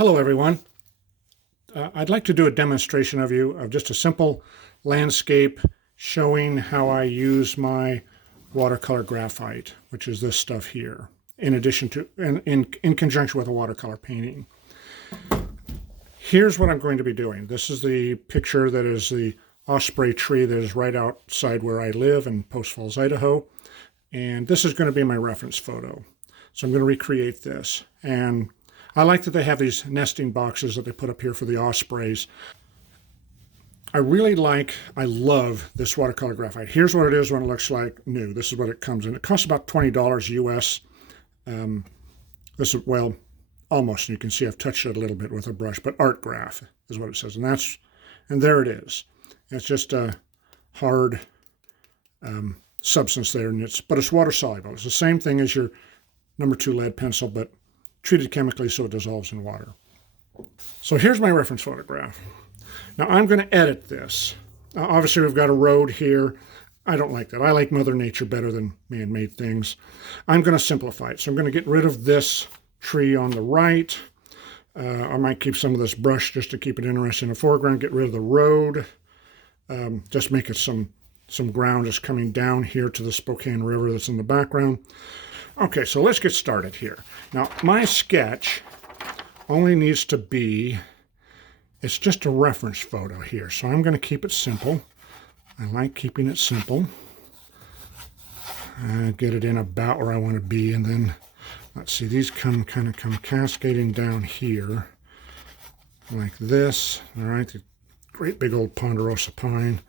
Hello everyone. I'd like to do a demonstration of just a simple landscape showing how I use my watercolor graphite, which is this stuff here, in addition to, in conjunction with a watercolor painting. Here's what I'm going to be doing. This is the picture that is the Osprey tree that is right outside where I live in Post Falls, Idaho. And this is going to be my reference photo. So I'm going to recreate this. And I like that they have these nesting boxes that they put up here for the ospreys. I love this watercolor graphite. Here's what it is when it looks like new. This is what it comes in. It costs about $20 US. This is, well, almost. You can see I've touched it a little bit with a brush, but art graph is what it says. And there it is. It's just a hard substance there, but it's water soluble. It's the same thing as your number 2 lead pencil, but treated chemically so it dissolves in water. So here's my reference photograph. Now I'm going to edit this. Obviously we've got a road here. I don't like that. I like Mother Nature better than man-made things. I'm going to simplify it. So I'm going to get rid of this tree on the right. I might keep some of this brush just to keep it interesting in the foreground. Get rid of the road. Just make it some ground just coming down here to the Spokane River that's in the background. Okay, so let's get started here. Now, my sketch only needs to be, it's just a reference photo here, so I'm going to keep it simple. I like keeping it simple. Get it in about where I want to be, and then, let's see, these kind of come cascading down here, like this. All right, the great big old ponderosa pine,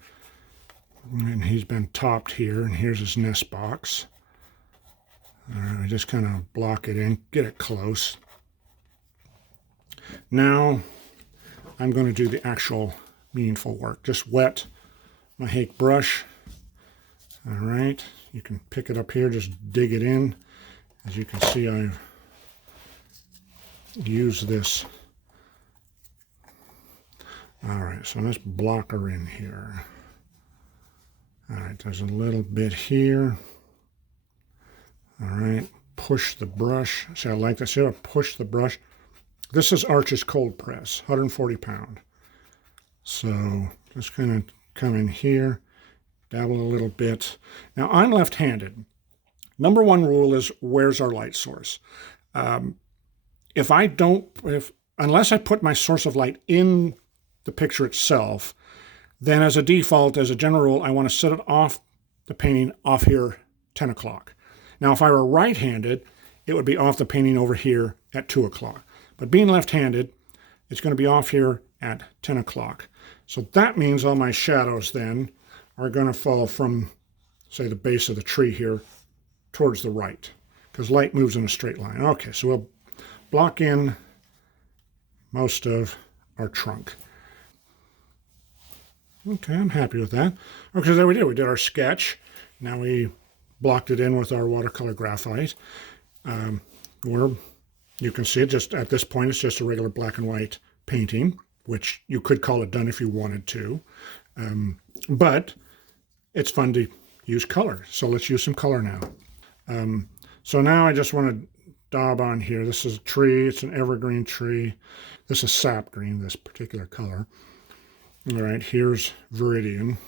and he's been topped here, and here's his nest box. All right, I just kind of block it in, get it close. Now I'm going to do the actual meaningful work. Just wet my Hake brush. All right, you can pick it up here, just dig it in. As you can see, I've used this. All right, so let's block her in here. All right, there's a little bit here. All right, push the brush. See, I like that. See how I push the brush? This is Arch's cold press, 140 pound. So just kind of come in here, dabble a little bit. Now I'm left-handed. Number one rule is, where's our light source? Unless I put my source of light in the picture itself, then as a default, as a general rule, I want to set it off the painting off here 10 o'clock. Now, if I were right-handed, it would be off the painting over here at 2 o'clock. But being left-handed, it's going to be off here at 10 o'clock. So that means all my shadows then are going to fall from, say, the base of the tree here towards the right, because light moves in a straight line. Okay, so we'll block in most of our trunk. Okay, I'm happy with that. Okay, there we did. We did our sketch. Now we blocked it in with our watercolor graphite. You can see it just at this point, it's just a regular black and white painting, which you could call it done if you wanted to. But it's fun to use color. So let's use some color now. So now I just want to daub on here. This is a tree. It's an evergreen tree. This is sap green, this particular color. All right, here's Viridian,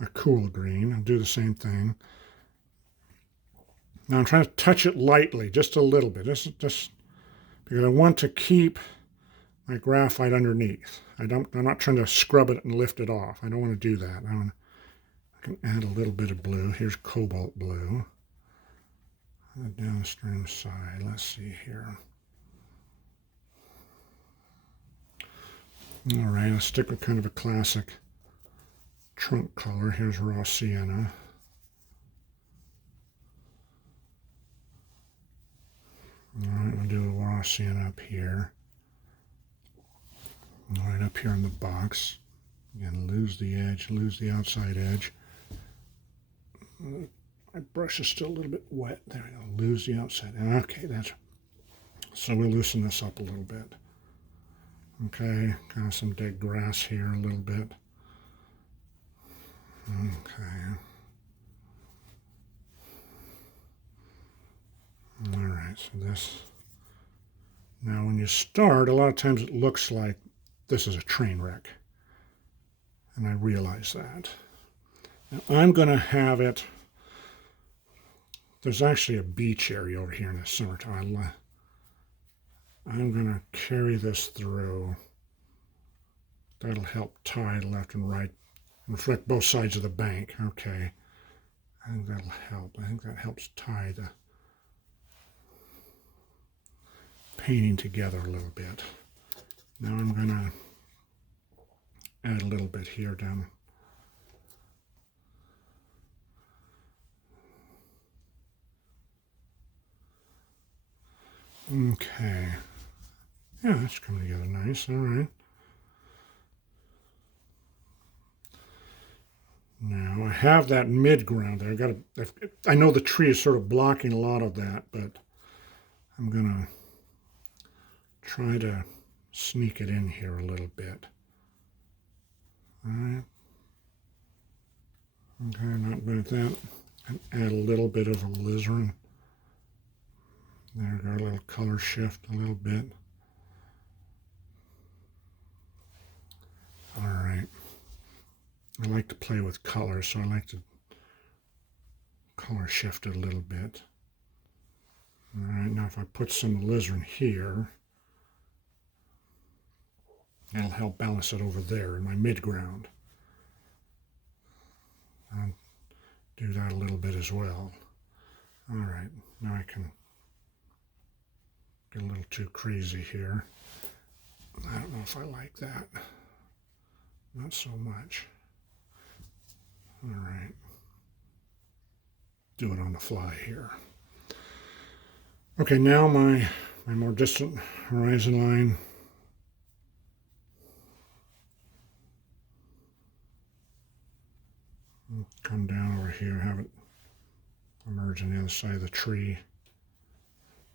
a cool green. I'll do the same thing. Now I'm trying to touch it lightly, just a little bit, just because I want to keep my graphite underneath. I'm not trying to scrub it and lift it off. I don't want to do that. I can add a little bit of blue. Here's cobalt blue. On the downstream side, let's see here. All right, I'll stick with kind of a classic trunk color. Here's raw sienna. All right, we'll do a raw sienna up here. All right, up here in the box. Again, lose the edge, lose the outside edge. My brush is still a little bit wet. There we go, lose the outside. Okay, so we'll loosen this up a little bit. Okay, kind of some dead grass here a little bit. Okay. All right, so this Now when you start, a lot of times it looks like this is a train wreck. And I realize that. Now I'm going to have it, there's actually a beach area over here in the summertime. I'm going to carry this through. That'll help tie left and right. Reflect both sides of the bank. Okay. I think that'll help. I think that helps tie the painting together a little bit. Now I'm going to add a little bit here down. Okay. Yeah, that's coming together nice. All right. Now I have that mid-ground there. I know the tree is sort of blocking a lot of that, but I'm going to try to sneak it in here a little bit. All right. Okay, not bad at that. And add a little bit of alizarin. There, got a little color shift a little bit. All right. I like to play with color, so I like to color shift it a little bit. All right, now if I put some alizarin here, that'll help balance it over there in my mid-ground. I'll do that a little bit as well. All right, now I can get a little too crazy here. I don't know if I like that. Not so much. All right. Do it on the fly here. Okay, now my more distant horizon line. Come down over here, have it emerge on the other side of the tree.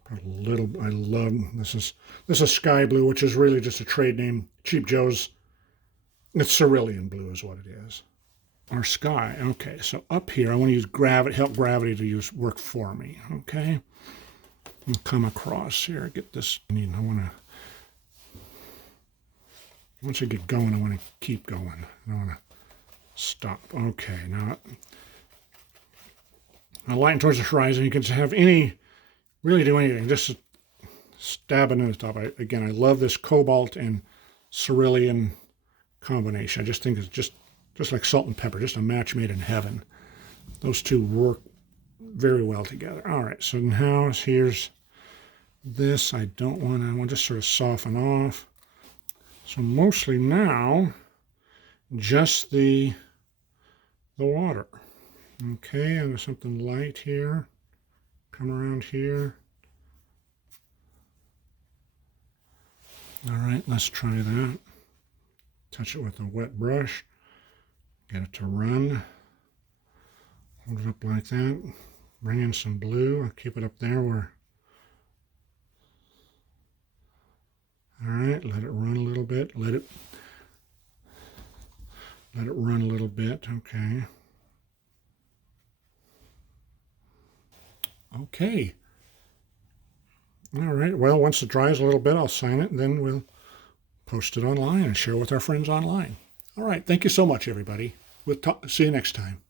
Put a little, I love, this is sky blue, which is really just a trade name. Cheap Joe's, it's cerulean blue is what it is. Our sky, okay, so up here I want to use gravity, help gravity to work for me, okay? And come across here, get this, I want to, once I get going, I want to keep going. I don't want to stop. Okay, now I lighten towards the horizon. You can have really do anything, just stabbing in the top. Again, I love this cobalt and cerulean combination. I just think it's just like salt and pepper, just a match made in heaven. Those two work very well together. All right, so now here's this. I want to just sort of soften off. So mostly now, just the water. Okay, and there's something light here. Come around here. All right, let's try that. Touch it with a wet brush. Get it to run. Hold it up like that. Bring in some blue. I'll keep it up there where. All right, let it run a little bit. Let it run a little bit. Okay. Okay. All right. Well, once it dries a little bit, I'll sign it, and then we'll post it online and share with our friends online. All right. Thank you so much, everybody. We'll see you next time.